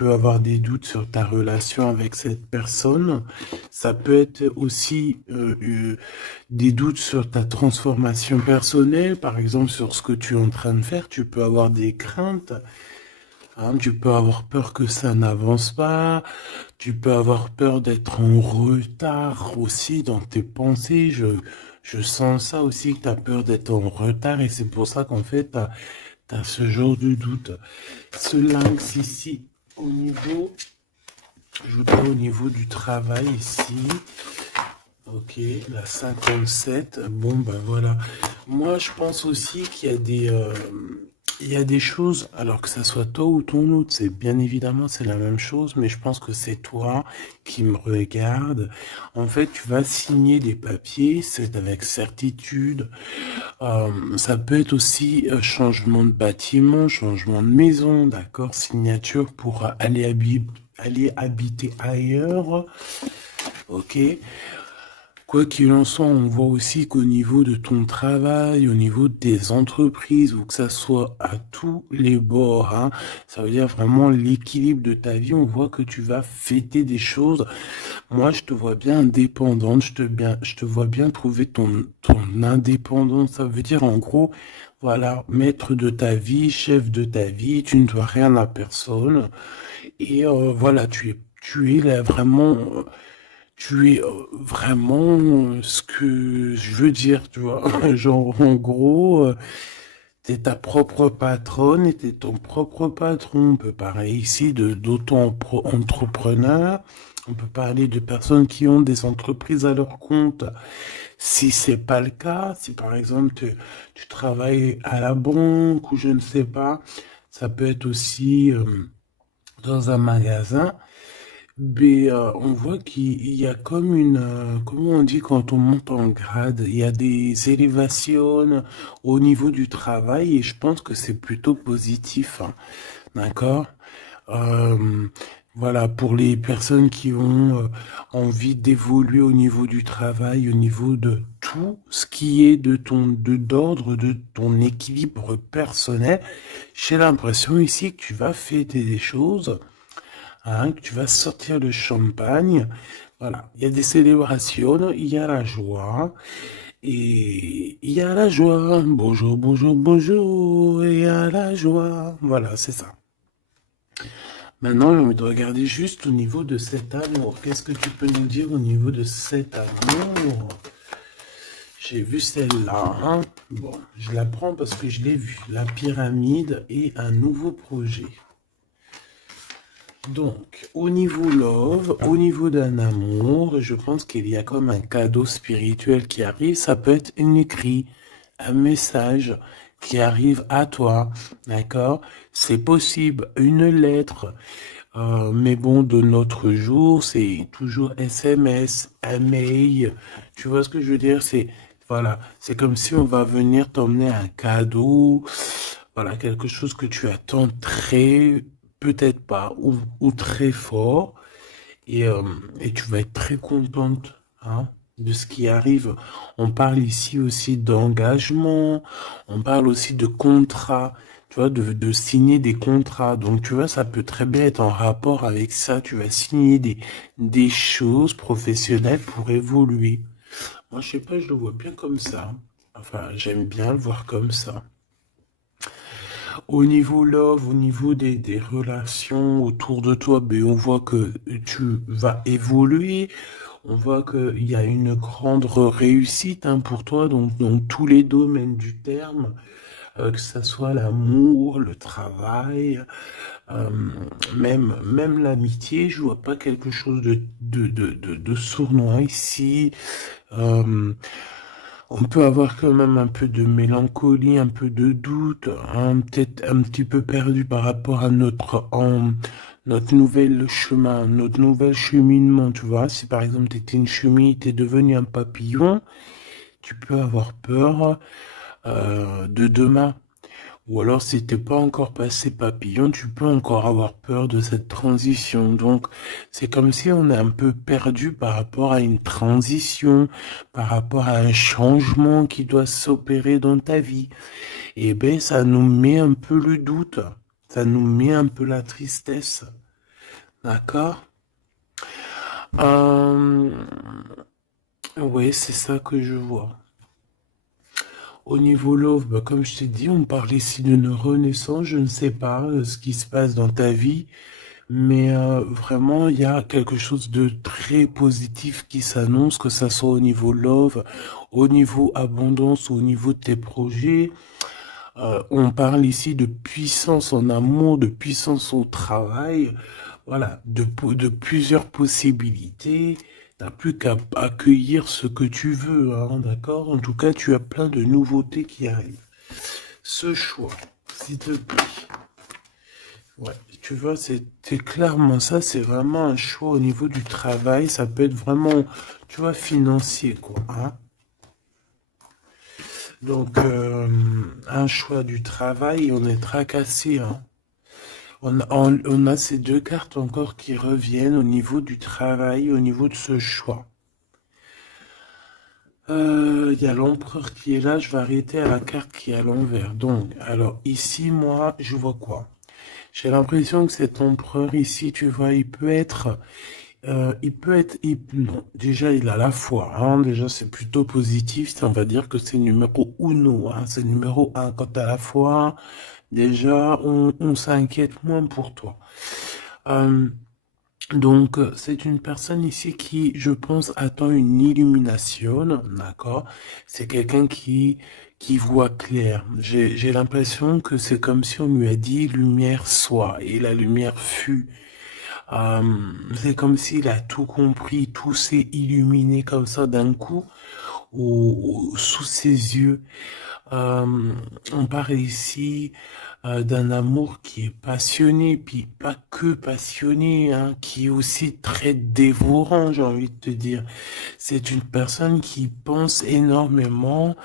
peux avoir des doutes sur ta relation avec cette personne. Ça peut être aussi des doutes sur ta transformation personnelle, par exemple sur ce que tu es en train de faire. Tu peux avoir des craintes, hein, tu peux avoir peur que ça n'avance pas. Tu peux avoir peur d'être en retard aussi dans tes pensées. Je sens ça aussi, que tu as peur d'être en retard et c'est pour ça qu'en fait, tu as ce genre de doute. Ce lynx ici, au niveau, je voudrais au niveau du travail ici. Ok, la 57. Bon, ben voilà. Moi, je pense aussi qu'il y a il y a des choses, alors que ça soit toi ou ton autre, c'est bien évidemment, c'est la même chose, mais je pense que c'est toi qui me regarde. En fait, tu vas signer des papiers, c'est avec certitude. Ça peut être aussi changement de bâtiment, changement de maison, d'accord, signature pour aller habiter ailleurs. Ok. Quoi qu'il en soit, on voit aussi qu'au niveau de ton travail, au niveau des entreprises, ou que ça soit à tous les bords, hein, ça veut dire vraiment l'équilibre de ta vie, on voit que tu vas fêter des choses. Moi, je te vois bien indépendante, je te vois bien trouver ton indépendance. Ça veut dire en gros, voilà, maître de ta vie, chef de ta vie, tu ne dois rien à personne. Et voilà, tu es là vraiment. Tu es vraiment ce que je veux dire, tu vois. Genre, en gros, t'es ta propre patronne et t'es ton propre patron. On peut parler ici de d'auto-entrepreneurs. On peut parler de personnes qui ont des entreprises à leur compte. Si c'est pas le cas, si par exemple tu travailles à la banque ou je ne sais pas, ça peut être aussi dans un magasin. Mais on voit qu'il y a comme comment on dit quand on monte en grade, il y a des élévations au niveau du travail et je pense que c'est plutôt positif, hein, d'accord? Euh, voilà, pour les personnes qui ont envie d'évoluer au niveau du travail, au niveau de tout ce qui est d'ordre de ton équilibre personnel, j'ai l'impression ici que tu vas fêter des choses, hein, que tu vas sortir le champagne. Voilà, il y a des célébrations, il y a la joie, et il y a la joie. Bonjour, bonjour, bonjour, et il y a la joie. Voilà, c'est ça. Maintenant, j'ai envie de regarder juste au niveau de cet amour. Qu'est-ce que tu peux nous dire au niveau de cet amour? J'ai vu celle-là, hein. Bon, je la prends parce que je l'ai vue. La pyramide et un nouveau projet. Donc, au niveau love, au niveau d'un amour, je pense qu'il y a comme un cadeau spirituel qui arrive. Ça peut être un écrit, un message qui arrive à toi, d'accord? C'est possible, une lettre. Mais bon, de notre jour, c'est toujours SMS, un mail. Tu vois ce que je veux dire? Voilà, c'est comme si on va venir t'emmener un cadeau. Voilà, quelque chose que tu attends très, peut-être pas, ou très fort. Et, euh, et tu vas être très contente, hein, de ce qui arrive. On parle ici aussi d'engagement, on parle aussi de contrat, tu vois, de signer des contrats. Donc, tu vois, ça peut très bien être en rapport avec ça. Tu vas signer des choses professionnelles pour évoluer. Moi, je sais pas, je le vois bien comme ça. Enfin, j'aime bien le voir comme ça. Au niveau love, au niveau des relations autour de toi, ben, on voit que tu vas évoluer. On voit qu'il y a une grande réussite, hein, pour toi, donc dans tous les domaines du terme, que ce soit l'amour, le travail, euh, même l'amitié. Je vois pas quelque chose de sournois ici. Euh, on peut avoir quand même un peu de mélancolie, un peu de doute, hein, peut-être un petit peu perdu par rapport à notre nouvel chemin, notre nouvel cheminement, tu vois. Si par exemple tu étais une chenille, tu es devenu un papillon, tu peux avoir peur de demain. Ou alors, si t'es pas encore passé papillon, tu peux encore avoir peur de cette transition. Donc, c'est comme si on est un peu perdu par rapport à une transition, par rapport à un changement qui doit s'opérer dans ta vie. Et ben, ça nous met un peu le doute. Ça nous met un peu la tristesse. D'accord? Euh, ouais, c'est ça que je vois. Au niveau love, bah, comme je t'ai dit, on parle ici d'une renaissance. Je ne sais pas ce qui se passe dans ta vie, mais vraiment, il y a quelque chose de très positif qui s'annonce, que ça soit au niveau love, au niveau abondance, au niveau de tes projets. On parle ici de puissance en amour, de puissance au travail, voilà, de plusieurs possibilités. T'as plus qu'à accueillir ce que tu veux, hein, d'accord? En tout cas, tu as plein de nouveautés qui arrivent. Ce choix, s'il te plaît. Ouais, tu vois, c'est clairement ça, c'est vraiment un choix au niveau du travail. Ça peut être vraiment, tu vois, financier, quoi, hein. Donc, un choix du travail, on est tracassé, hein. On a ces deux cartes encore qui reviennent au niveau du travail, au niveau de ce choix. Il y a l'empereur qui est là, je vais arrêter à la carte qui est à l'envers. Donc, alors ici, moi, je vois quoi? J'ai l'impression que cet empereur ici, tu vois, non, déjà, il a la foi, hein, déjà, c'est plutôt positif, on va dire que c'est numéro uno, hein, c'est numéro un. Quand t'as la foi, déjà, on s'inquiète moins pour toi. Euh, Donc, c'est une personne ici qui, je pense, attend une illumination, d'accord? C'est quelqu'un qui voit clair. J'ai l'impression que c'est comme si on lui a dit lumière soit, et la lumière fut. Euh, c'est comme s'il a tout compris, tout s'est illuminé comme ça d'un coup, sous ses yeux. Euh, on parle ici d'un amour qui est passionné, puis pas que passionné, hein, qui est aussi très dévorant, j'ai envie de te dire. C'est une personne euh, qui pense énormément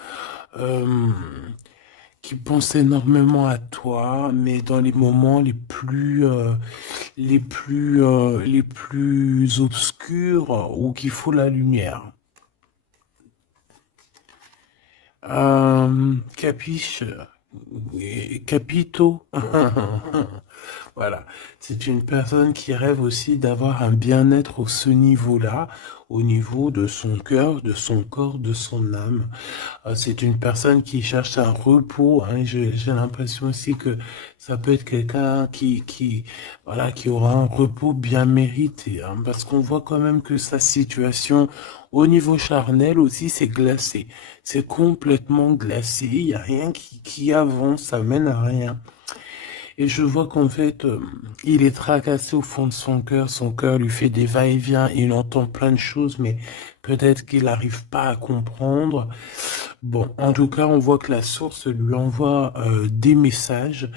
à toi, mais dans les moments les plus obscurs où qu'il faut la lumière. Capiche, capito. Voilà, c'est une personne qui rêve aussi d'avoir un bien-être au ce niveau-là, au niveau de son cœur, de son corps, de son âme. C'est une personne qui cherche un repos, hein. J'ai l'impression aussi que ça peut être quelqu'un voilà, qui aura un repos bien mérité, hein, parce qu'on voit quand même que sa situation au niveau charnel aussi, c'est glacé. C'est complètement glacé. Il n'y a rien qui avance, ça mène à rien. Et je vois qu'en fait, il est tracassé au fond de son cœur. Son cœur lui fait des va-et-vient. Il entend plein de choses, mais peut-être qu'il n'arrive pas à comprendre. Bon, en tout cas, on voit que la source lui envoie des messages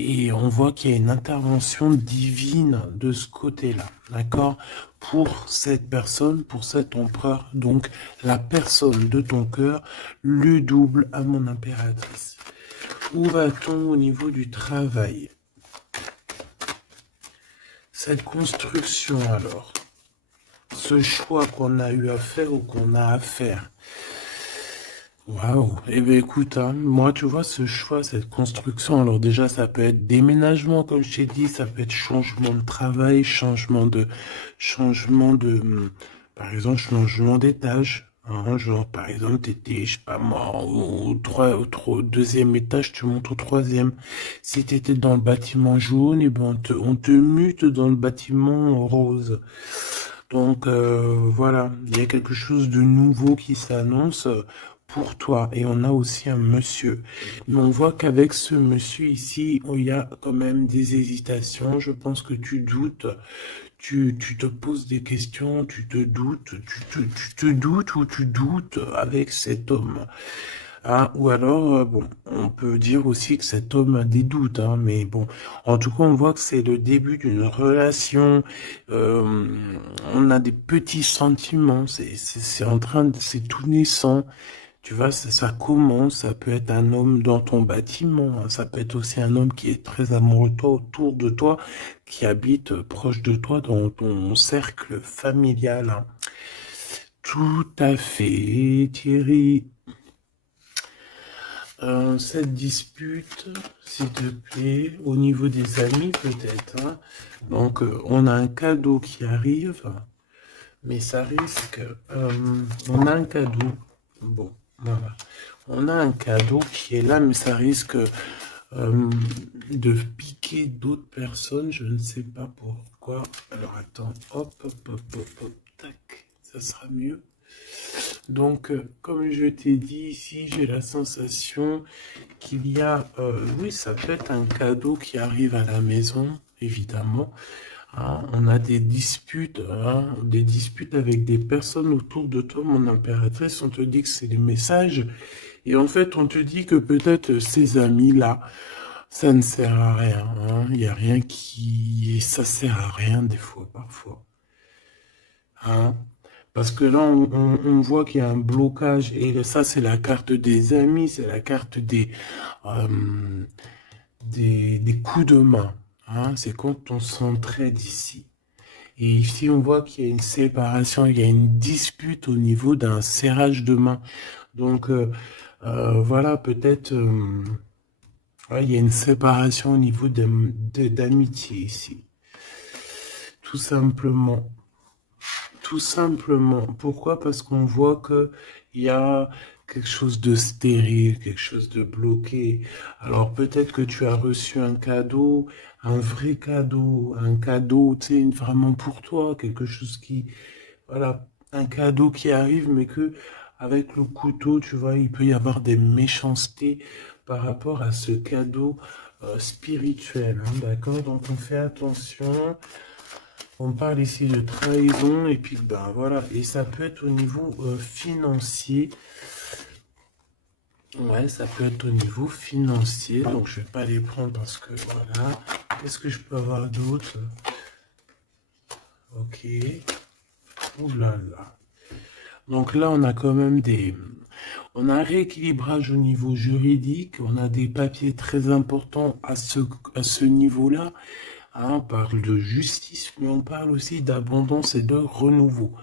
et on voit qu'il y a une intervention divine de ce côté-là, d'accord? Pour cette personne, pour cet empereur, donc la personne de ton cœur, le double à mon impératrice. Où va-t-on au niveau du travail? Cette construction alors, ce choix qu'on a eu à faire ou qu'on a à faire. Waouh. Eh bien écoute, hein, moi tu vois ce choix, cette construction, alors déjà ça peut être déménagement comme je t'ai dit, ça peut être changement de travail, changement de, par exemple changement d'étage. Hein, genre par exemple t'étais, je sais pas moi, au deuxième étage, tu montes au troisième. Si t'étais dans le bâtiment jaune, et ben on te mute dans le bâtiment rose. Donc voilà, il y a quelque chose de nouveau qui s'annonce pour toi. Et on a aussi un monsieur. Mais on voit qu'avec ce monsieur ici, il y a quand même des hésitations. Je pense que tu doutes, tu te poses des questions, tu te doutes, tu te doutes ou tu doutes avec cet homme. Ah, ou alors, bon, on peut dire aussi que cet homme a des doutes, hein, mais bon, en tout cas, on voit que c'est le début d'une relation. euh, on a des petits sentiments, c'est en train de, c'est tout naissant. Tu vois, ça commence, ça peut être un homme dans ton bâtiment, hein, ça peut être aussi un homme qui est très amoureux de toi, autour de toi, qui habite proche de toi dans ton cercle familial, hein. Tout à fait, Thierry. cette dispute, s'il te plaît, au niveau des amis peut-être, hein. Donc, on a un cadeau qui arrive, mais ça risque... on a un cadeau. Bon, voilà. On a un cadeau qui est là, mais ça risque de piquer d'autres personnes. Je ne sais pas pourquoi. Alors, attends. Hop, hop, hop, hop, hop. Tac. Ça sera mieux. Donc, comme je t'ai dit ici, j'ai la sensation qu'il y a, oui, ça peut être un cadeau qui arrive à la maison, évidemment. Hein, on a des disputes avec des personnes autour de toi, mon impératrice. On te dit que c'est des messages, et en fait, on te dit que peut-être ces amis-là, ça ne sert à rien. Hein. Il n'y a rien ça sert à rien des fois, parfois. Hein. Parce que là, on voit qu'il y a un blocage, et ça, c'est la carte des amis, c'est la carte euh, des coups de main. Hein, c'est quand on s'entraide ici. Et ici, on voit qu'il y a une séparation, il y a une dispute au niveau d'un serrage de main. Donc, voilà, peut-être, ouais, il y a une séparation au niveau d'amitié ici. Tout simplement. Tout simplement. Pourquoi? Parce qu'on voit que il y a quelque chose de stérile, quelque chose de bloqué. Alors peut-être que tu as reçu un cadeau, un vrai cadeau, un cadeau, tu sais, vraiment pour toi, quelque chose qui, voilà, un cadeau qui arrive, mais que avec le couteau, tu vois, il peut y avoir des méchancetés par rapport à ce cadeau spirituel, hein, d'accord? Donc on fait attention. On parle ici de trahison et puis ben voilà, et ça peut être au niveau financier. Ouais, ça peut être au niveau financier. Donc je vais pas les prendre parce que voilà. Qu'est-ce que je peux avoir d'autre? Ok. Ouh là là. Donc là, on a quand même on a un rééquilibrage au niveau juridique. On a des papiers très importants à ce niveau-là. Hein, on parle de justice, mais on parle aussi d'abondance et de renouveau.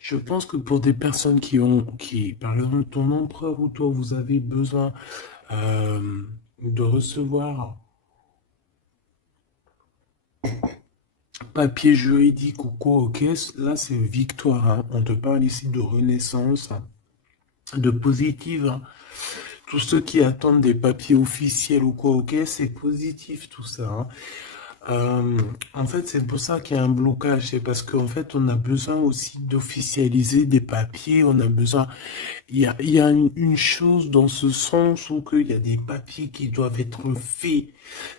Je pense que pour des personnes par exemple, ton empereur ou toi, vous avez besoin de recevoir papier juridique ou quoi, ok, là c'est victoire. Hein. On te parle ici de renaissance, hein, de positive. Hein. Tous ceux qui attendent des papiers officiels ou quoi, ok, c'est positif tout ça. Hein. En fait, c'est pour ça qu'il y a un blocage. C'est parce qu'en fait, on a besoin aussi d'officialiser des papiers. On a besoin. Il y a une chose dans ce sens où il y a des papiers qui doivent être faits.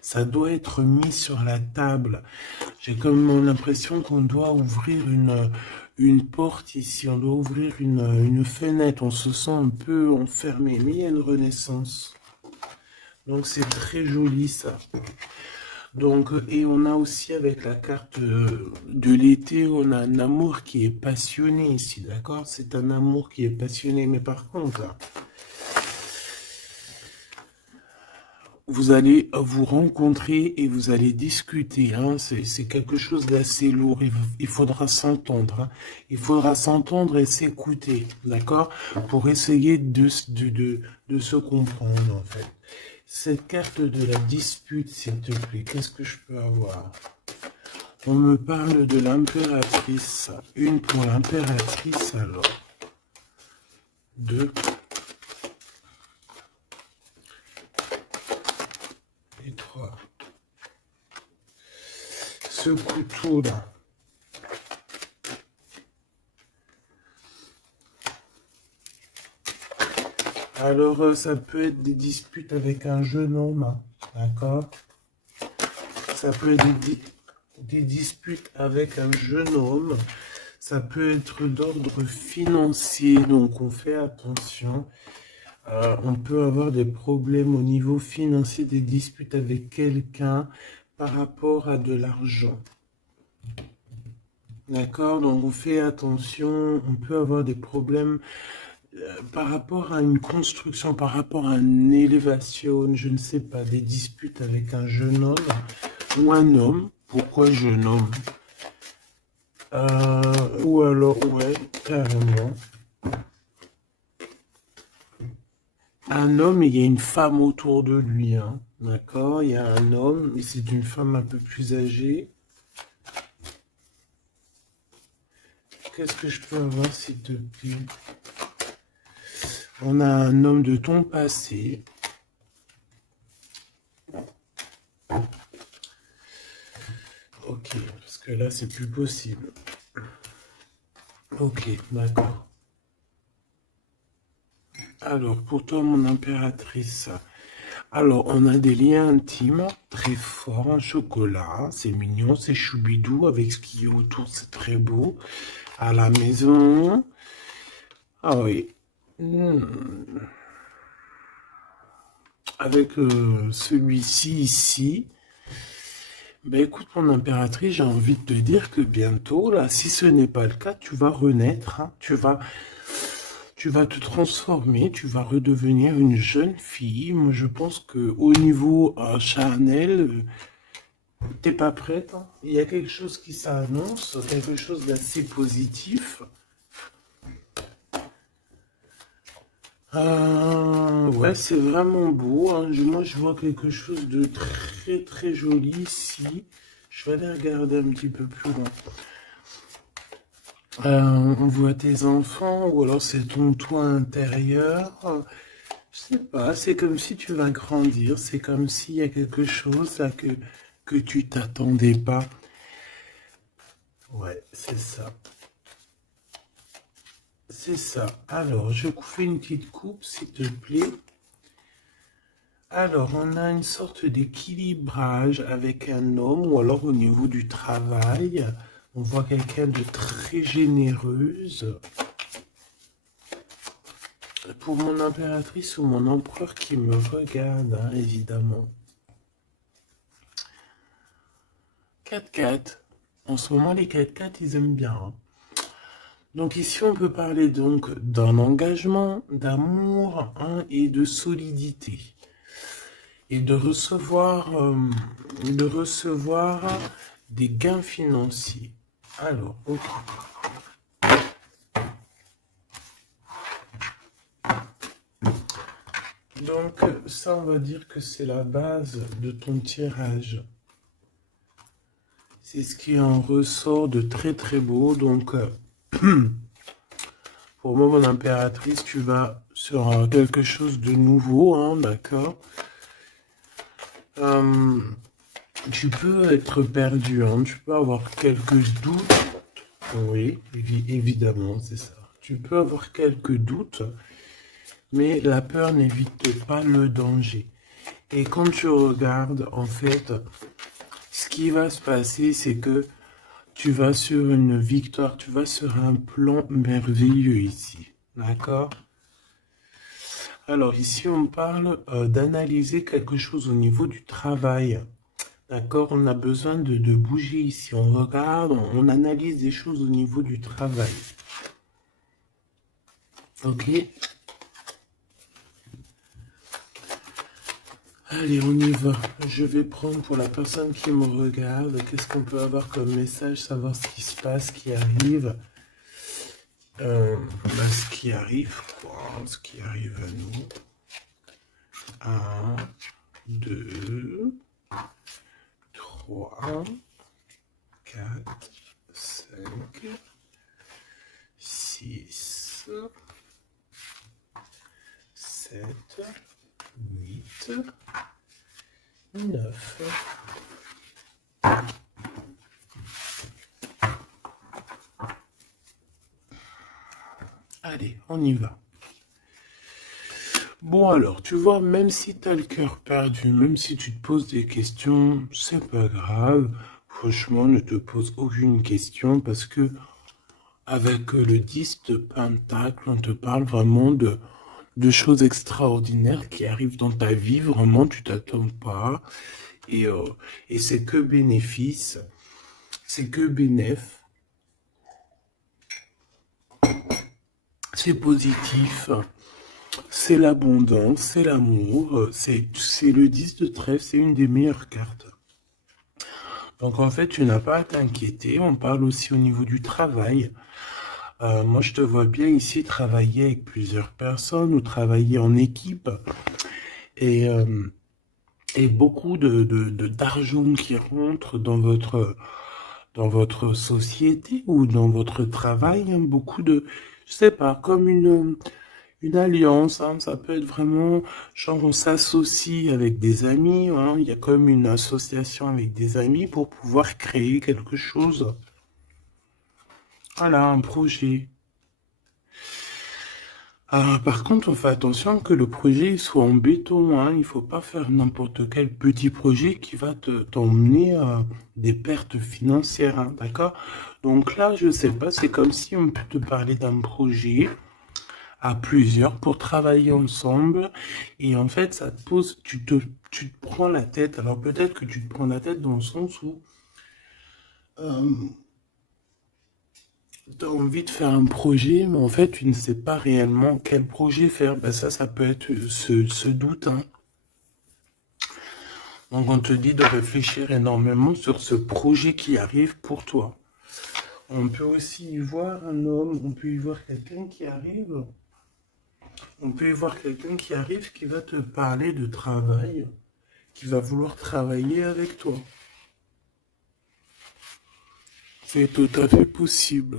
Ça doit être mis sur la table. J'ai comme l'impression qu'on doit ouvrir une porte ici. On doit ouvrir une fenêtre. On se sent un peu enfermé. Mais il y a une renaissance. Donc, c'est très joli ça. Donc, et on a aussi avec la carte de l'été, on a un amour qui est passionné ici, d'accord? C'est un amour qui est passionné, mais par contre, vous allez vous rencontrer et vous allez discuter, hein? C'est quelque chose d'assez lourd, il faudra s'entendre, hein? Il faudra s'entendre et s'écouter, d'accord? Pour essayer de se comprendre, en fait. Cette carte de la dispute, s'il te plaît, qu'est-ce que je peux avoir? On me parle de l'impératrice. Une pour l'impératrice, alors. Deux. Et trois. Ce couteau-là. Alors, ça peut être des disputes avec un jeune homme, d'accord? Ça peut être des disputes avec un jeune homme. Ça peut être d'ordre financier, donc on fait attention. On peut avoir des problèmes au niveau financier, des disputes avec quelqu'un par rapport à de l'argent. D'accord? Donc on fait attention. On peut avoir des problèmes par rapport à une construction, par rapport à une élévation, je ne sais pas, des disputes avec un jeune homme ou un homme. Pourquoi jeune homme? Ou alors, ouais, carrément. un homme et il y a une femme autour de lui, hein. D'accord? Il y a un homme et c'est une femme un peu plus âgée. Qu'est-ce que je peux avoir, s'il te plaît? On a un homme de ton passé. Ok, parce que là, c'est plus possible. Ok, d'accord. Alors, pour toi, mon impératrice, alors, on a des liens intimes très forts, un chocolat, c'est mignon, c'est choubidou, avec ce qui est autour, c'est très beau. À la maison, ah oui. Avec celui-ci ici, ben écoute, mon impératrice, j'ai envie de te dire que bientôt, là, si ce n'est pas le cas, tu vas renaître, hein. Tu vas te transformer, tu vas redevenir une jeune fille. Moi, je pense que au niveau charnel, t'es pas prête, hein. Il y a quelque chose qui s'annonce, quelque chose d'assez positif. Ouais, c'est vraiment beau, hein. Moi, je vois quelque chose de très très joli ici. Je vais aller regarder un petit peu plus loin. On voit tes enfants, ou alors c'est ton toit intérieur. Je sais pas, c'est comme si tu vas grandir. C'est comme s'il y a quelque chose là que tu t'attendais pas. Ouais, c'est ça. C'est ça. Alors, je fais une petite coupe, s'il te plaît. Alors, on a une sorte d'équilibrage avec un homme, ou alors au niveau du travail. On voit quelqu'un de très généreuse. Pour mon impératrice ou mon empereur qui me regarde, hein, évidemment. 4x4. En ce moment, les 4x4, ils aiment bien, hein. Donc ici, on peut parler donc d'un engagement, d'amour, hein, et de solidité. Et de recevoir des gains financiers. Alors, ok. Donc, ça, on va dire que c'est la base de ton tirage. C'est ce qui en ressort de très très beau. Donc, pour moi, mon impératrice, tu vas sur quelque chose de nouveau, hein, d'accord? Tu peux être perdu, hein, tu peux avoir quelques doutes. Oui, évidemment, c'est ça. Tu peux avoir quelques doutes, mais la peur n'évite pas le danger. Et quand tu regardes, en fait, ce qui va se passer, c'est que tu vas sur une victoire, tu vas sur un plan merveilleux ici. D'accord? Alors ici, on parle d'analyser quelque chose au niveau du travail. D'accord? On a besoin de bouger ici. On regarde, on analyse des choses au niveau du travail. Ok? Allez, on y va. Je vais prendre pour la personne qui me regarde. Qu'est-ce qu'on peut avoir comme message? Savoir ce qui se passe, ce qui arrive. Ce qui arrive, quoi. Ce qui arrive à nous. 1, 2, 3, 4, 5, 6, 7, 8, 9. Allez, on y va. Bon alors, tu vois, même si tu as le cœur perdu, même si tu te poses des questions, c'est pas grave. Franchement, ne te pose aucune question parce que avec le 10 de Pentacle, on te parle vraiment de choses extraordinaires qui arrivent dans ta vie. Vraiment, tu t'attends pas. Et c'est que bénéfice. C'est que bénéf. C'est positif. C'est l'abondance, c'est l'amour, c'est le 10 de trèfle, c'est une des meilleures cartes. Donc en fait, tu n'as pas à t'inquiéter. On parle aussi au niveau du travail. Moi, je te vois bien ici travailler avec plusieurs personnes ou travailler en équipe et, euh, et beaucoup d'argent qui rentre dans votre société ou dans votre travail, hein, beaucoup de, je sais pas, comme une alliance, hein, ça peut être vraiment, genre on s'associe avec des amis, hein, il y a comme une association avec des amis pour pouvoir créer quelque chose. Voilà, un projet. Ah, par contre, on fait attention que le projet soit en béton, hein. Il faut pas faire n'importe quel petit projet qui va t'emmener à des pertes financières, hein, d'accord? Donc là, je sais pas, c'est comme si on peut te parler d'un projet à plusieurs pour travailler ensemble et en fait, ça te pose, tu te prends la tête. Alors peut-être que tu te prends la tête dans le sens où euh, tu as envie de faire un projet, mais en fait, tu ne sais pas réellement quel projet faire. Ben ça peut être ce doute, hein. Donc, on te dit de réfléchir énormément sur ce projet qui arrive pour toi. On peut aussi y voir un homme, on peut y voir quelqu'un qui arrive, on peut y voir quelqu'un qui arrive qui va te parler de travail, qui va vouloir travailler avec toi. C'est tout à fait possible.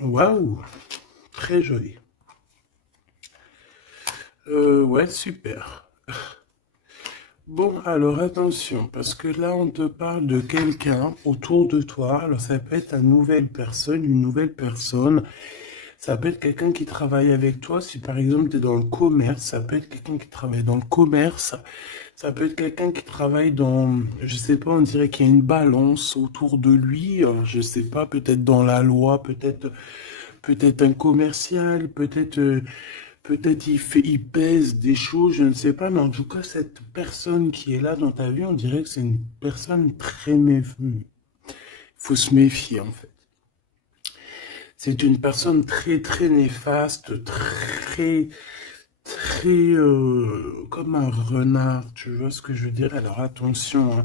Waouh, très joli. Ouais, super. Bon, alors attention, parce que là, on te parle de quelqu'un autour de toi. Alors, ça peut être une nouvelle personne. Ça peut être quelqu'un qui travaille avec toi. Si par exemple, tu es dans le commerce, ça peut être quelqu'un qui travaille dans le commerce. Ça peut être quelqu'un qui travaille dans, je sais pas, on dirait qu'il y a une balance autour de lui. Je sais pas, peut-être dans la loi, peut-être un commercial, peut-être il pèse des choses, je ne sais pas, mais en tout cas, cette personne qui est là dans ta vie, on dirait que c'est une personne très méfiante. Il faut se méfier, en fait. C'est une personne très, très néfaste, comme un renard, tu vois ce que je veux dire? Alors attention, hein.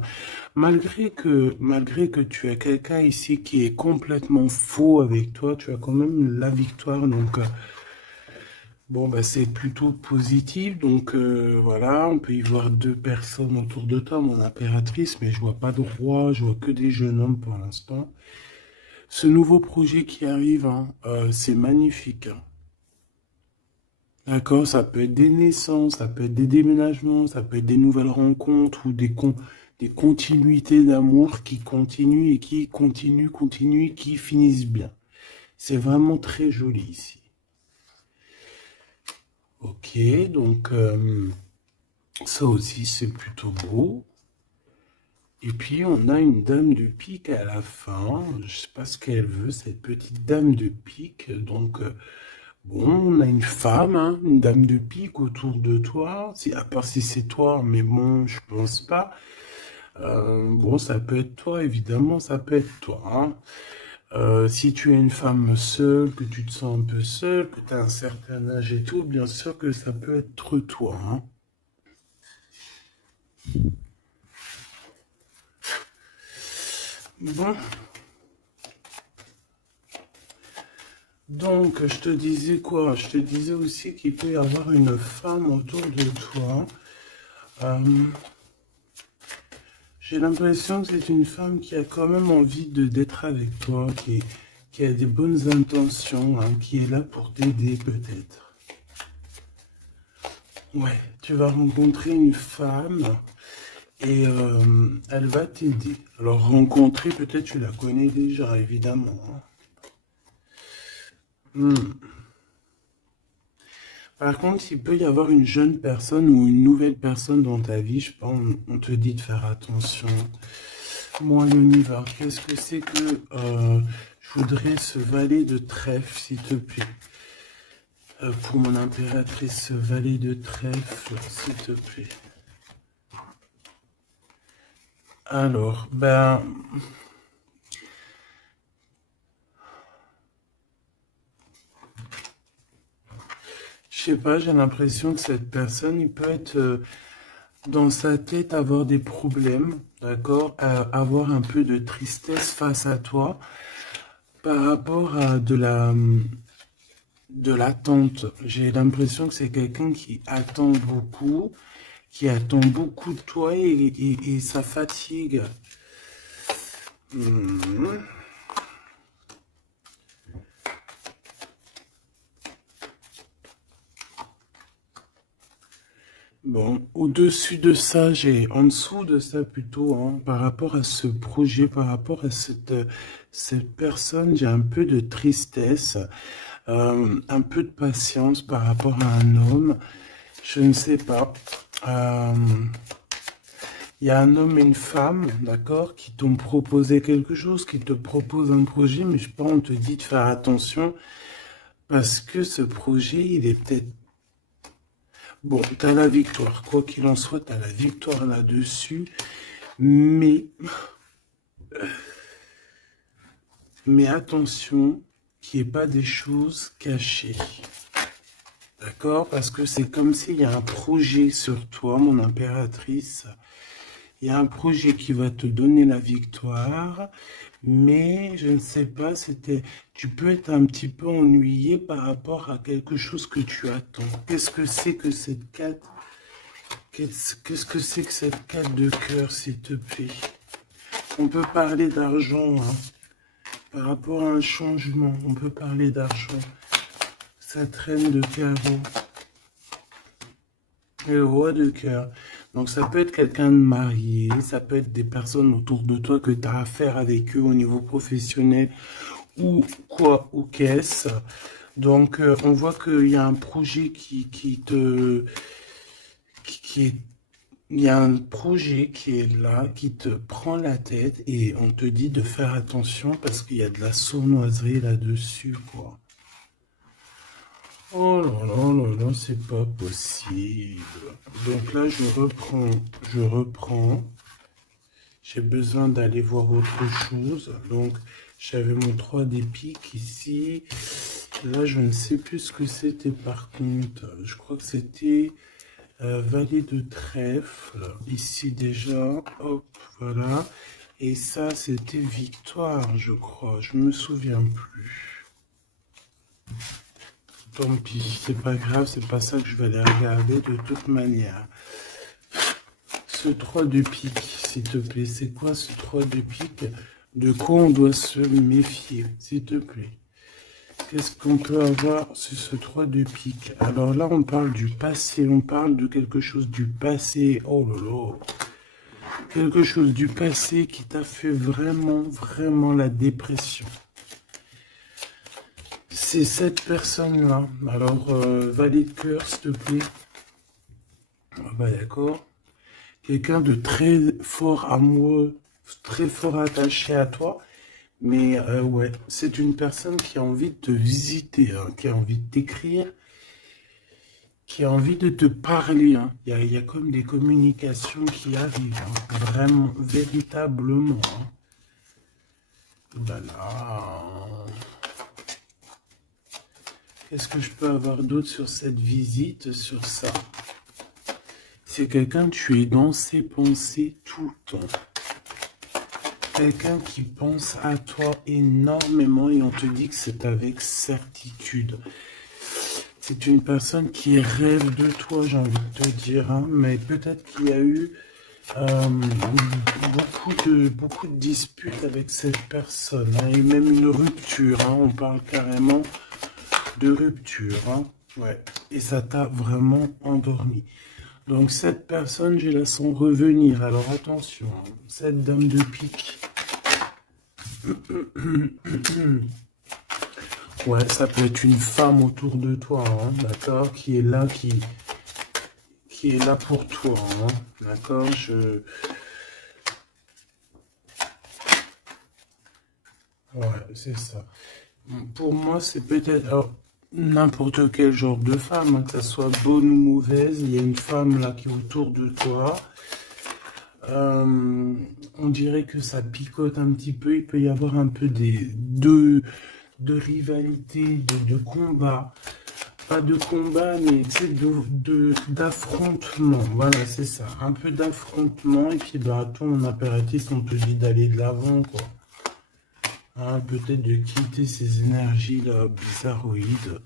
Malgré que tu as quelqu'un ici qui est complètement faux avec toi, tu as quand même la victoire, donc bon, bah, c'est plutôt positif. Donc voilà, on peut y voir deux personnes autour de toi, mon impératrice, mais je vois pas de roi, je vois que des jeunes hommes pour l'instant. Ce nouveau projet qui arrive, hein, c'est magnifique, hein. D'accord, ça peut être des naissances, ça peut être des déménagements, ça peut être des nouvelles rencontres ou des continuités d'amour qui continuent et qui continuent et qui finissent bien. C'est vraiment très joli ici. Ok, donc ça aussi c'est plutôt beau. Et puis on a une dame de pique à la fin. Je sais pas ce qu'elle veut, cette petite dame de pique. Donc bon, on a une femme, hein, une dame de pique autour de toi. Si, à part si c'est toi, mais bon, je pense pas. Bon, ça peut être toi, évidemment, ça peut être toi, hein. Si tu es une femme seule, que tu te sens un peu seule, que tu as un certain âge et tout, bien sûr que ça peut être toi, hein. Bon, donc je te disais quoi? Je te disais aussi qu'il peut y avoir une femme autour de toi. Euh, j'ai l'impression que c'est une femme qui a quand même envie d'être avec toi, qui a des bonnes intentions, hein, qui est là pour t'aider peut-être. Ouais, tu vas rencontrer une femme et elle va t'aider. Alors rencontrer, peut-être tu la connais déjà, évidemment, hein. Hmm. Par contre, il peut y avoir une jeune personne ou une nouvelle personne dans ta vie, je pense, on te dit de faire attention. Moi, l'univers, qu'est-ce que c'est que je voudrais ce valet de trèfle, s'il te plaît. Pour mon impératrice, ce valet de trèfle, s'il te plaît. Alors, ben, je sais pas, j'ai l'impression que cette personne, il peut être dans sa tête avoir des problèmes, d'accord, avoir un peu de tristesse face à toi par rapport à de l'attente. J'ai l'impression que c'est quelqu'un qui attend beaucoup de toi et ça fatigue. Mhm. Bon, au-dessus de ça, en dessous de ça plutôt, hein, par rapport à ce projet, par rapport à cette personne, j'ai un peu de tristesse, un peu de patience par rapport à un homme. Je ne sais pas. Euh, Il y a un homme et une femme, d'accord, qui t'ont proposé quelque chose, qui te proposent un projet, mais je sais pas, on te dit de faire attention parce que ce projet, il est peut-être... Bon, t'as la victoire, quoi qu'il en soit, t'as la victoire là-dessus, mais, mais attention qu'il n'y ait pas des choses cachées. D'accord? Parce que c'est comme s'il y a un projet sur toi, mon impératrice. Il y a un projet qui va te donner la victoire, mais je ne sais pas, tu peux être un petit peu ennuyé par rapport à quelque chose que tu attends. Qu'est-ce que c'est que cette carte? Qu'est-ce que c'est que cette carte de cœur, s'il te plaît? On peut parler d'argent, hein, par rapport à un changement. On peut parler d'argent. Ça traîne de carreau. Et le roi de cœur. Donc ça peut être quelqu'un de marié, ça peut être des personnes autour de toi que tu as affaire avec eux au niveau professionnel ou quoi, ou qu'est-ce. Donc on voit qu'il y a un projet qui est, il y a un projet qui est là, qui te prend la tête et on te dit de faire attention parce qu'il y a de la sournoiserie là-dessus, quoi. Oh là là là là, c'est pas possible. Donc là, je reprends. J'ai besoin d'aller voir autre chose. Donc, j'avais mon 3 des piques ici. Là, je ne sais plus ce que c'était par contre. Je crois que c'était valet de trèfle. Ici déjà, hop, voilà. Et ça, c'était victoire, je crois. Je me souviens plus. Tant pis, c'est pas grave, c'est pas ça que je vais aller regarder de toute manière. Ce 3 de pique, s'il te plaît, c'est quoi ce 3 de pique? De quoi on doit se méfier, s'il te plaît? Qu'est-ce qu'on peut avoir sur ce 3 de pique? Alors là, on parle du passé, on parle de quelque chose du passé. Oh là là! Quelque chose du passé qui t'a fait vraiment, vraiment la dépression. C'est cette personne-là. Alors, valet de cœur, s'il te plaît. Ah bah d'accord. Quelqu'un de très fort amoureux, très fort attaché à toi. Mais ouais, c'est une personne qui a envie de te visiter, hein, qui a envie de t'écrire, qui a envie de te parler, hein. Il y a comme des communications qui arrivent, hein, vraiment, véritablement, hein. Voilà. Qu'est-ce que je peux avoir d'autre sur cette visite, sur ça? C'est quelqu'un, tu es dans ses pensées tout le temps. Quelqu'un qui pense à toi énormément et on te dit que c'est avec certitude. C'est une personne qui rêve de toi, j'ai envie de te dire, hein, mais peut-être qu'il y a eu beaucoup de disputes avec cette personne, hein, et même une rupture, hein, on parle carrément de rupture, hein, ouais, et ça t'a vraiment endormi. Donc cette personne, je la sens revenir, alors attention, hein, cette dame de pique. Ouais, ça peut être une femme autour de toi, hein, d'accord, qui est là, qui est là pour toi, hein, d'accord, ouais, c'est ça. Pour moi, c'est peut-être alors, n'importe quel genre de femme, hein, que ça soit bonne ou mauvaise, il y a une femme là qui est autour de toi. On dirait que ça picote un petit peu, il peut y avoir un peu de rivalité, de combat. pas de combat, mais c'est d'affrontement. Voilà, c'est ça. Un peu d'affrontement. Et puis, bah, ton impératif, on te dit d'aller de l'avant, quoi. Hein, peut-être de quitter ces énergies-là bizarroïdes.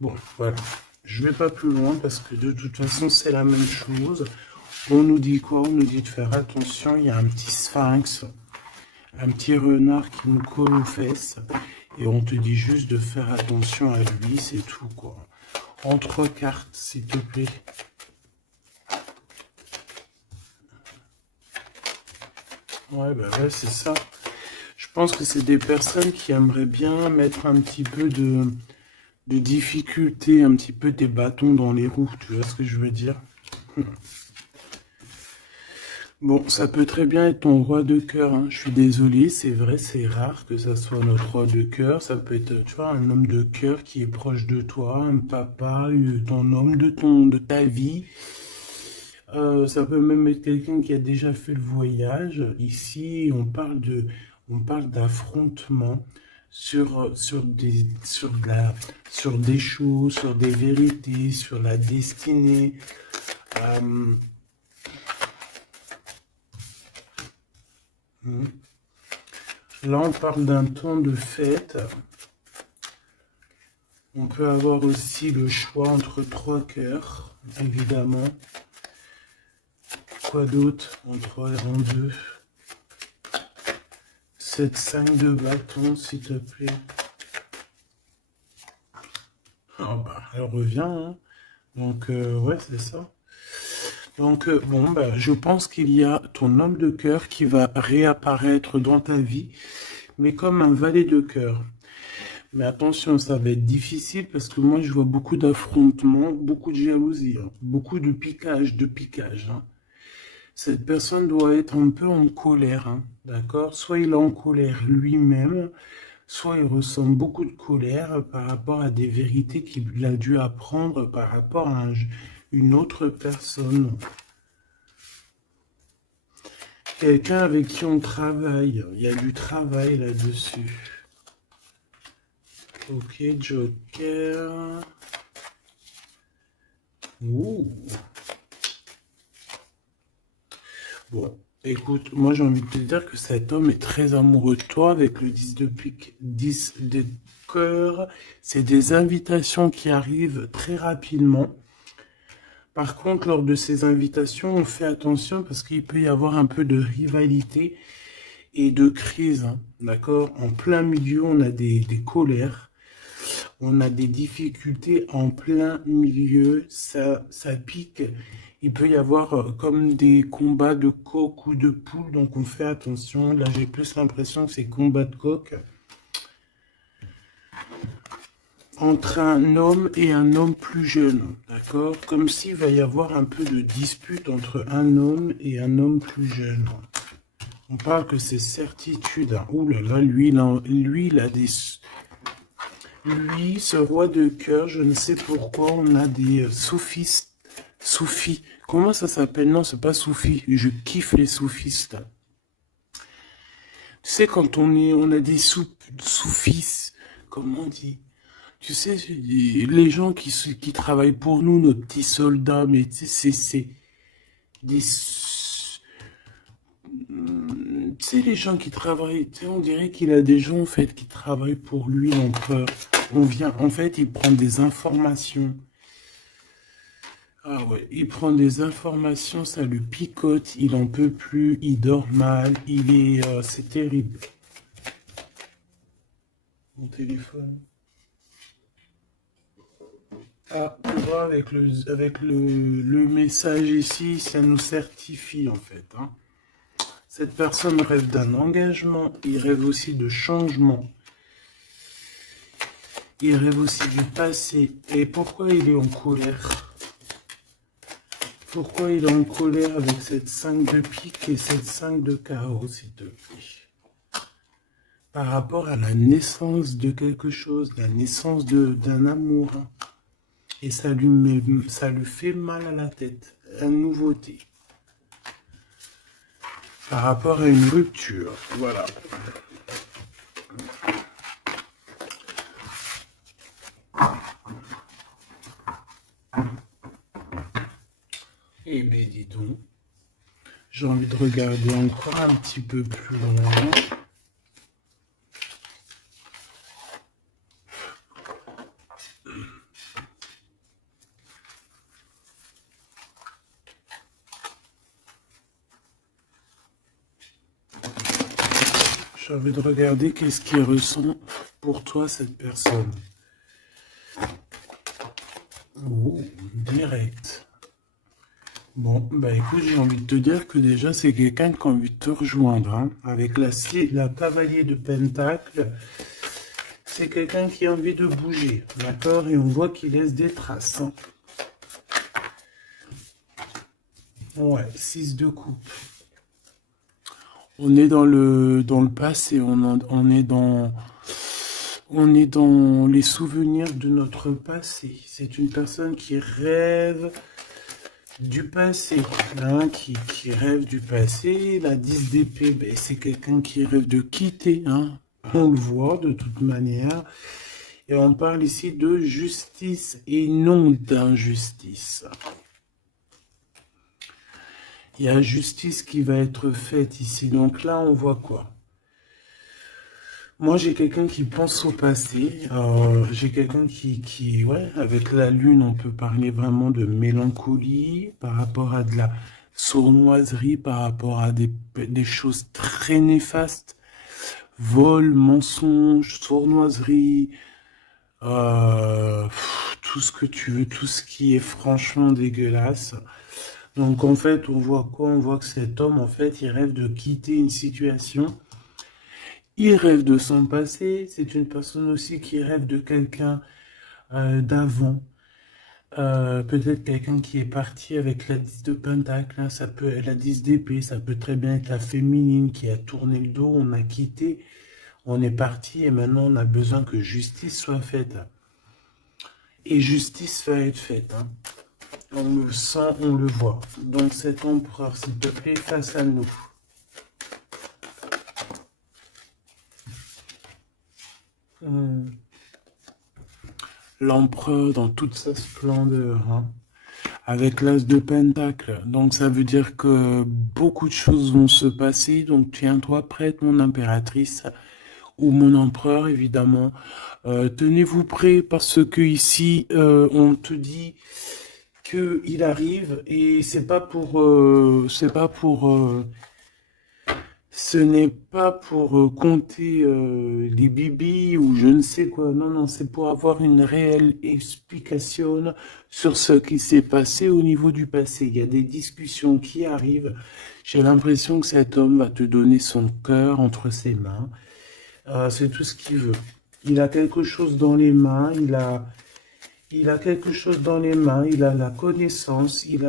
Bon, voilà. Je vais pas plus loin parce que de toute façon, c'est la même chose. On nous dit quoi? On nous dit de faire attention. Il y a un petit sphinx, un petit renard qui nous colle aux fesses. Et on te dit juste de faire attention à lui, c'est tout, quoi. En 3 cartes, s'il te plaît. Ouais, bah ouais, c'est ça. Je pense que c'est des personnes qui aimeraient bien mettre un petit peu de difficulté, un petit peu des bâtons dans les roues, tu vois ce que je veux dire? Bon, ça peut très bien être ton roi de cœur, hein. Je suis désolé, c'est vrai, c'est rare que ça soit notre roi de cœur. Ça peut être, tu vois, un homme de cœur qui est proche de toi, un papa, ton homme de ta vie. Ça peut même être quelqu'un qui a déjà fait le voyage. Ici, on parle d'affrontement sur des choses, sur des vérités, sur la destinée. Euh, Là, on parle d'un temps de fête. On peut avoir aussi le choix entre 3 cœurs, évidemment. Quoi d'autre? En 3 et en 2. 7, 5 de bâton, s'il te plaît. Oh bah, elle revient, hein. Donc, ouais, c'est ça. Donc, bon, bah, je pense qu'il y a ton homme de cœur qui va réapparaître dans ta vie, mais comme un valet de cœur. Mais attention, ça va être difficile parce que moi, je vois beaucoup d'affrontements, beaucoup de jalousie, hein, beaucoup de piquage, hein. Cette personne doit être un peu en colère, hein, d'accord? Soit il est en colère lui-même, soit il ressent beaucoup de colère par rapport à des vérités qu'il a dû apprendre par rapport à une autre personne. Quelqu'un avec qui on travaille, il y a du travail là-dessus. Ok, Joker. Ouh. Bon, écoute, moi j'ai envie de te dire que cet homme est très amoureux de toi avec le 10 de pique, 10 de cœur. C'est des invitations qui arrivent très rapidement. Par contre, lors de ces invitations, on fait attention parce qu'il peut y avoir un peu de rivalité et de crise, hein, d'accord? En plein milieu, on a des colères, on a des difficultés en plein milieu, ça pique. Il peut y avoir comme des combats de coq ou de poule, donc on fait attention. Là, j'ai plus l'impression que c'est combat de coq. Entre un homme et un homme plus jeune, d'accord? Comme s'il va y avoir un peu de dispute entre un homme et un homme plus jeune. On parle que c'est certitude. Hein. Ouh là là, lui, il a des... Lui, ce roi de cœur, je ne sais pourquoi, on a des soufistes. Soufis. Comment ça s'appelle? Non, c'est pas soufi. Je kiffe les soufistes. Tu sais, quand on a des soufis, comment on dit? Tu sais, les gens qui travaillent pour nous, nos petits soldats, mais tu sais, c'est des... Tu sais, les gens qui travaillent, tu sais, on dirait qu'il a des gens, en fait, qui travaillent pour lui, donc en fait, il prend des informations. Ah ouais, il prend des informations, ça lui picote, il en peut plus, il dort mal, c'est terrible. Mon téléphone. Ah, on voit avec le message ici, ça nous certifie en fait, hein. Cette personne rêve d'un engagement, il rêve aussi de changement. Il rêve aussi du passé. Et pourquoi il est en colère? Pourquoi il est en colère avec cette 5 de pique et cette 5 de carreau, s'il te plaît? Par rapport à la naissance de quelque chose, la naissance d'un amour, hein. Et ça lui fait mal à la tête, la nouveauté. Par rapport à une rupture, voilà. Eh bien, dis donc, j'ai envie de regarder encore un petit peu plus loin. J'ai envie de regarder qu'est-ce qui ressent pour toi cette personne. Oh, direct. Bon, bah écoute, j'ai envie de te dire que déjà, c'est quelqu'un qui a envie de te rejoindre. Hein. Avec la cavalier de Pentacle, c'est quelqu'un qui a envie de bouger, d'accord? Et on voit qu'il laisse des traces. Hein. Ouais, 6 de coupe. On est dans le passé, on est dans les souvenirs de notre passé. C'est une personne qui rêve du passé, hein, qui rêve du passé. La 10 d'épée, ben, c'est quelqu'un qui rêve de quitter, hein. On le voit de toute manière. Et on parle ici de justice et non d'injustice. Il y a justice qui va être faite ici. Donc là, on voit quoi? Moi, j'ai quelqu'un qui pense au passé. J'ai quelqu'un ouais, avec la lune, on peut parler vraiment de mélancolie par rapport à de la sournoiserie, par rapport à des choses très néfastes. Vol, mensonge, sournoiserie, tout ce que tu veux, tout ce qui est franchement dégueulasse. Donc, en fait, on voit quoi? On voit que cet homme, en fait, il rêve de quitter une situation. Il rêve de son passé, c'est une personne aussi qui rêve de quelqu'un d'avant. Peut-être quelqu'un qui est parti avec la 10 de Pentacle, hein, ça peut être la 10 d'épée, ça peut très bien être la féminine qui a tourné le dos, on a quitté, on est parti et maintenant on a besoin que justice soit faite. Et justice va être faite. Hein. On le sent, on le voit. Donc cet empereur, s'il te plaît, face à nous. L'empereur dans toute sa splendeur, hein, avec l'as de Pentacle. Donc ça veut dire que beaucoup de choses vont se passer. Donc tiens-toi prête, mon impératrice, ou mon empereur, évidemment. Tenez-vous prêts parce que ici, on te dit que il arrive et c'est pas pour, ce n'est pas pour compter les bibis ou je ne sais quoi. Non, non, c'est pour avoir une réelle explication sur ce qui s'est passé au niveau du passé. Il y a des discussions qui arrivent. J'ai l'impression que cet homme va te donner son cœur entre ses mains. C'est tout ce qu'il veut. Il a quelque chose dans les mains. Il a quelque chose dans les mains. Il a la connaissance. Il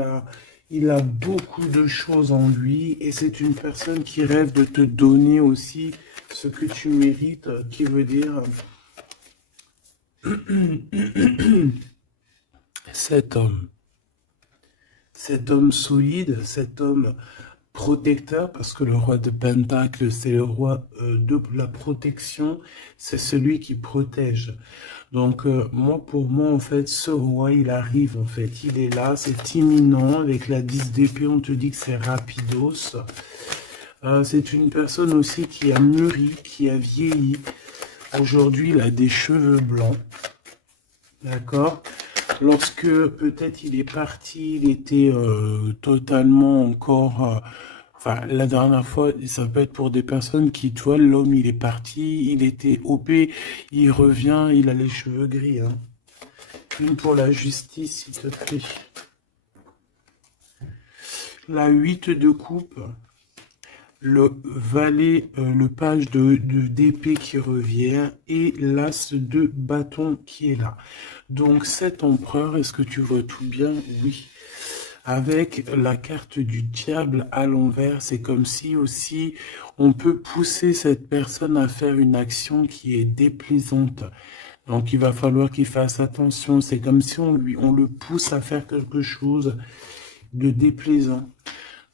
a beaucoup de choses en lui et c'est une personne qui rêve de te donner aussi ce que tu mérites, qui veut dire cet homme solide, cet homme protecteur, parce que le roi de Pentacle, c'est le roi de la protection, c'est celui qui protège. Donc, moi, pour moi, en fait, ce roi, il arrive, en fait. Il est là, c'est imminent. Avec la 10 d'épée, on te dit que c'est rapidos. C'est une personne aussi qui a mûri, qui a vieilli. Aujourd'hui, il a des cheveux blancs. D'accord? Lorsque, peut-être, il est parti, il était totalement encore... Enfin, la dernière fois, ça peut être pour des personnes qui, tu vois, l'homme, il est parti, il était OP, il revient, il a les cheveux gris. Hein. Une pour la justice, s'il te plaît. La 8 de coupe, le valet, le page d'épée qui revient et l'as de bâton qui est là. Donc, cet empereur, est-ce que tu vois tout bien? Oui. Avec la carte du diable à l'envers, c'est comme si aussi on peut pousser cette personne à faire une action qui est déplaisante. Donc il va falloir qu'il fasse attention. C'est comme si on le pousse à faire quelque chose de déplaisant.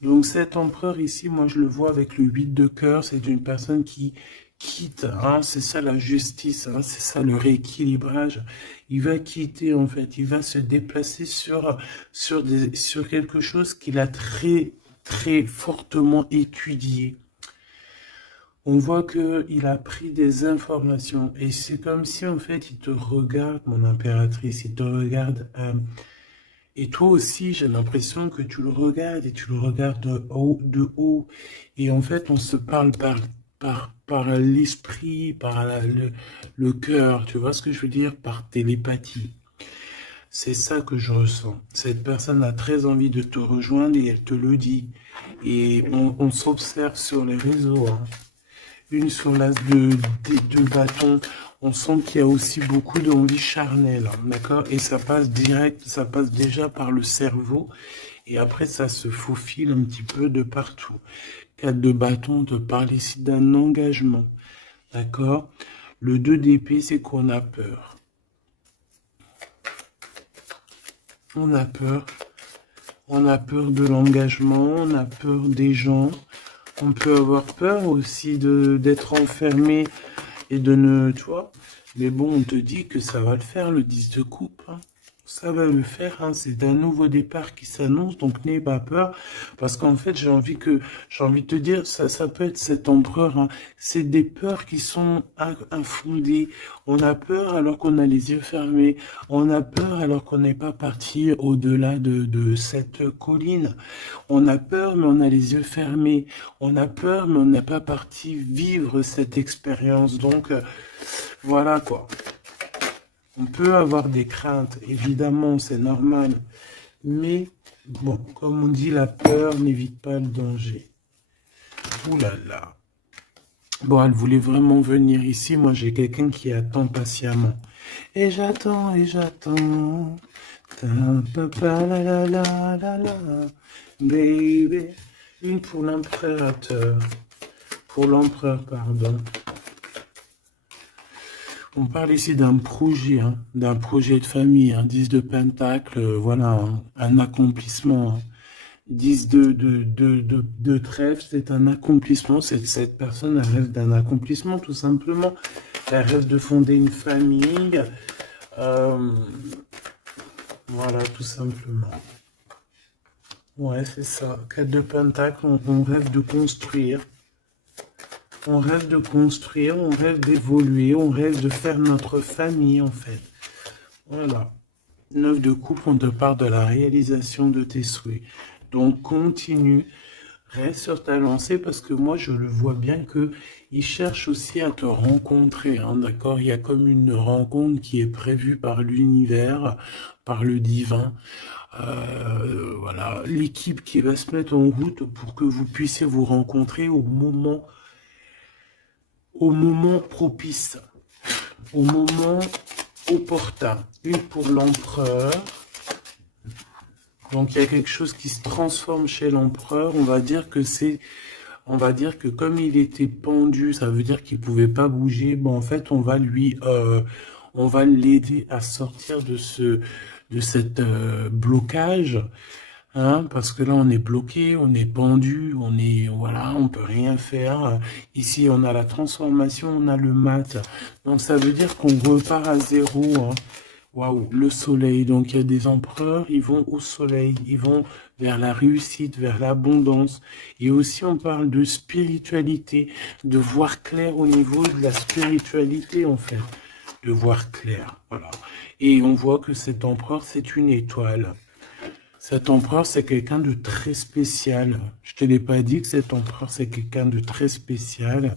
Donc cet empereur ici, moi je le vois avec le 8 de cœur, c'est une personne qui quitte, hein, c'est ça la justice, hein, c'est ça le rééquilibrage. Il va quitter, en fait, il va se déplacer sur quelque chose qu'il a très, très fortement étudié. On voit que il a pris des informations et c'est comme si, en fait, il te regarde, mon impératrice, il te regarde. Et toi aussi, j'ai l'impression que tu le regardes et tu le regardes de haut. Et en fait, on se parle par l'esprit, le cœur. Tu vois ce que je veux dire? Par télépathie. C'est ça que je ressens. Cette personne a très envie de te rejoindre et elle te le dit. Et on s'observe sur les réseaux, hein. Une sur l'as des deux bâtons. On sent qu'il y a aussi beaucoup d'envie charnelle, hein, d'accord? Et ça passe direct, ça passe déjà par le cerveau. Et après, ça se faufile un petit peu de partout. 4 de bâton te parle ici d'un engagement, d'accord? Le 2 d'épée, c'est qu'on a peur. On a peur. On a peur de l'engagement, on a peur des gens. On peut avoir peur aussi d'être enfermé et de ne, tu vois. Mais bon, on te dit que ça va le faire, le 10 de coupe, hein. Ça va le faire, hein. C'est un nouveau départ qui s'annonce, donc n'aie pas peur. Parce qu'en fait, j'ai envie de te dire, ça peut être cet empereur, hein. C'est des peurs qui sont infondées. On a peur alors qu'on a les yeux fermés. On a peur alors qu'on n'est pas parti au-delà de cette colline. On a peur, mais on a les yeux fermés. On a peur, mais on n'est pas parti vivre cette expérience. Donc, voilà quoi. On peut avoir des craintes, évidemment, c'est normal. Mais, bon, comme on dit, la peur n'évite pas le danger. Ouh là là. Bon, elle voulait vraiment venir ici. Moi, j'ai quelqu'un qui attend patiemment. Et j'attends, et j'attends. Ta-pa-pa, la la la la la. Baby. Une pour l'impérateur. Pour l'empereur, pardon. On parle ici d'un projet, hein, d'un projet de famille, un 10 de pentacle, voilà, hein, un accomplissement. Hein. 10 de trèfle, c'est un accomplissement. Cette personne elle rêve d'un accomplissement, tout simplement. Elle rêve de fonder une famille. Voilà, tout simplement. Ouais, c'est ça. 4 de pentacle, on rêve de construire. On rêve de construire, on rêve d'évoluer, on rêve de faire notre famille, en fait. Voilà. 9 de coupe, on te parle de la réalisation de tes souhaits. Donc, continue, reste sur ta lancée, parce que moi, je le vois bien que il cherche aussi à te rencontrer, hein, d'accord? Il y a comme une rencontre qui est prévue par l'univers, par le divin. Voilà, l'équipe qui va se mettre en route pour que vous puissiez vous rencontrer au moment propice, au moment opportun. Une pour l'empereur. Donc il y a quelque chose qui se transforme chez l'empereur. On va dire que comme il était pendu, ça veut dire qu'il pouvait pas bouger. Bon, en fait, on va l'aider à sortir de cette blocage. Hein, parce que là, on est bloqué, on est pendu, voilà, on peut rien faire. Ici, on a la transformation, on a le mat. Donc, ça veut dire qu'on repart à zéro. Hein. Waouh, le soleil. Donc, il y a des empereurs, ils vont au soleil, ils vont vers la réussite, vers l'abondance. Et aussi, on parle de spiritualité, de voir clair au niveau de la spiritualité, en fait. De voir clair, voilà. Et on voit que cet empereur, c'est une étoile. Cet empereur, c'est quelqu'un de très spécial. Je te l'ai pas dit que cet empereur, c'est quelqu'un de très spécial.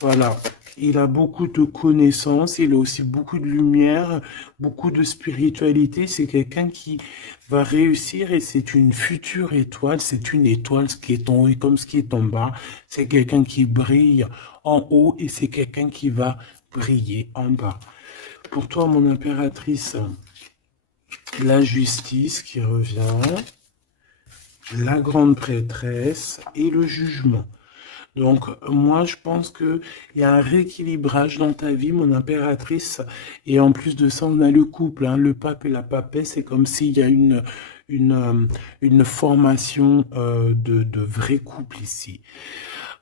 Voilà. Il a beaucoup de connaissances, il a aussi beaucoup de lumière, beaucoup de spiritualité. C'est quelqu'un qui va réussir et c'est une future étoile. C'est une étoile, ce qui est en haut comme ce qui est en bas. C'est quelqu'un qui brille en haut et c'est quelqu'un qui va briller en bas. Pour toi, mon impératrice, la justice qui revient, la grande prêtresse et le jugement. Donc, moi, je pense qu'il y a un rééquilibrage dans ta vie, mon impératrice. Et en plus de ça, on a le couple, hein, le pape et la papesse. C'est comme s'il y a une formation de vrai couple ici.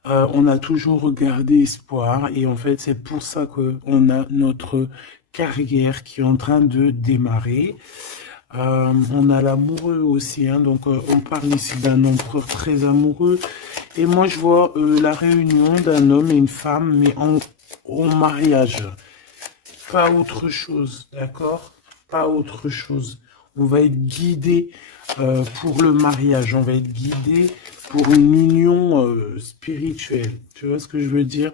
On a toujours gardé espoir et en fait, c'est pour ça que on a notre carrière qui est en train de démarrer. On a l'amoureux aussi, hein, donc on parle ici d'un empereur très amoureux. Et moi, je vois la réunion d'un homme et une femme, mais en mariage. Pas autre chose, d'accord? Pas autre chose. On va être guidé pour le mariage, on va être guidé pour une union spirituelle. Tu vois ce que je veux dire?